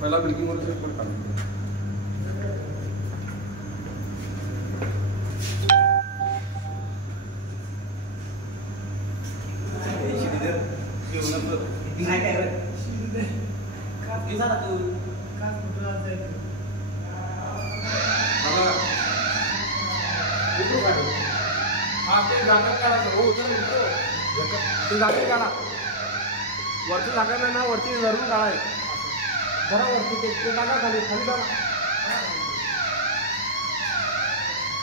पहिला बिल्डिंग वर चेक कर वरती जागा नाही ना, वरती धरून काढा जरा वरती ते टाका खाली खाली टाका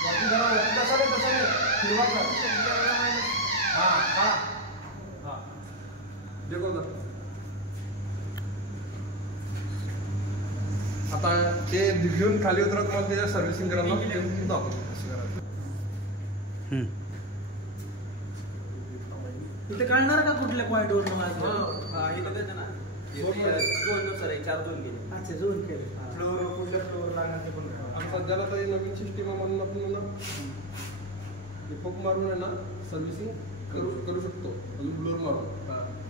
वरती जरा वरती तसा नाही हिरवा हां काढा हां देखो ना आता ते घेऊन खाली उतरत मग त्याच्या सर्व्हिसिंग करायला कशी करायचं इथे कळणार का कुठल्या पॉईंटवर मला इथं देते ना चार दोन केले अच्छा दोन केले फ्लोअर कुठल्या फ्लोअर लागणार ते पण आणि सध्याला तरी नवीन सिस्टीम म्हणून आपण ना फोक मारून आहे ना सर्व्हिसिंग करू शकतो अजून ब्लोअर मारून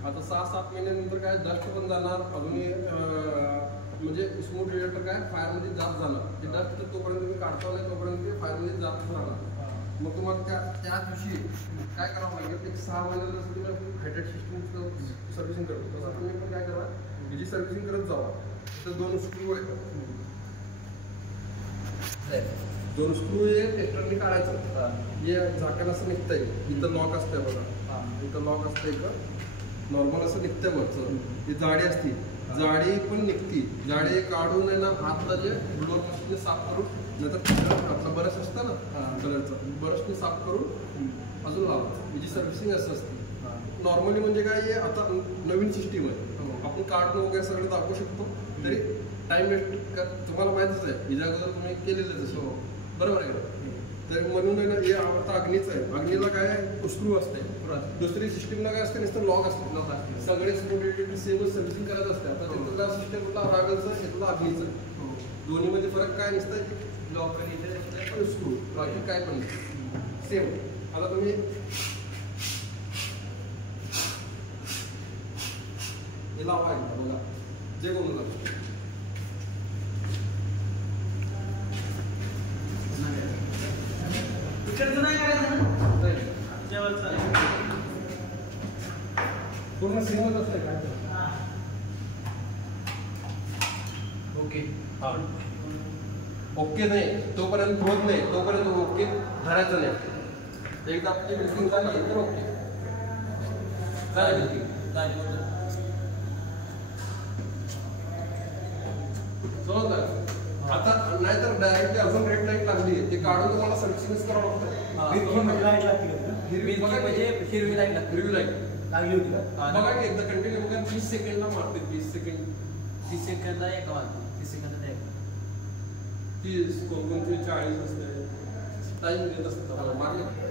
आता 6-7 महिन्यानंतर काय डस्ट पण जाणार अजूनही म्हणजे स्मूथ रिलेटर काय फायरमध्ये जात जाणार ते डस्ट तोपर्यंत तुम्ही काढता नाही तोपर्यंत ते फायरमध्ये जात राहणार मग तुम्हाला त्या दिवशी काय करावं लागेल एक 6 महिन्याला जसं तुम्ही हायड्रेट सिस्टम सर्व्हिसिंग करतो तसं तुम्ही पण काय करा याची सर्व्हिसिंग करत जावा तर 2 स्क्रू आहेत 2 स्क्रू हे टेस्टरने काढायचं हे झाकण असं निघतंय इथं लॉक असतंय बघा इथं लॉक असतं इथं नॉर्मल असं निघतंय वरचं ही जाडी असते जाडी पण निघती जाडी काढून आहे ना आतला जे ब्लोअर मशीनने साफ करून नंतर आपला बरस असतं ना कलरचं बरसने साफ करून अजून लावायचं याची सर्व्हिसिंग असं असते नॉर्मली म्हणजे काय आता नवीन सिस्टीम आहे आपण कार्ड वगैरे सगळं दाखवू शकतो तरी टाइम वेस्ट तुम्हाला माहितीच आहे हिच्या अगोदर तुम्ही केलेलं तसं बरोबर आहे का तर म्हणून आहे ना हे आता अग्नीचं आहे अग्नीला काय स्क्रू असते दुसरी सिस्टीमला काय असते नुसतं लॉक असते सगळे स्क्रू रिलेटेड सेमच सर्व्हिसिंग करत असते आता तिथला सिस्टमला रावेलचं इथला अग्नीचं दोन्हीमध्ये फरक काय नसतं लॉक आणि स्क्रू बाकी काय पण सेम आता तुम्ही हे लावा बघा जे कोण लागतं नाही करायचं पूर्ण सेमच असतंय काय ओके हा ओके नाही तोपर्यंत होत नाही तोपर्यंत ओके धरायचं नाही एकदा आपली बिल्डिंग झाली तर ओके झाली बिल्डिंग झाली समजलं आता नाहीतर डायरेक्टली अजून रेड लाईट लागली ते काढून तुम्हाला सर्व्हिसिंग करावं लागतं हिरवी म्हणजे हिरवी लाईट हिरवी लाईट लागली होती का बघा की एकदा कंटिन्यू बघा 30 सेकंडला मारते 30 सेकंडला एक वाजते 30 सेकंदात एक 30 कोणकोणते 40 असते टाइम देत असतात मारले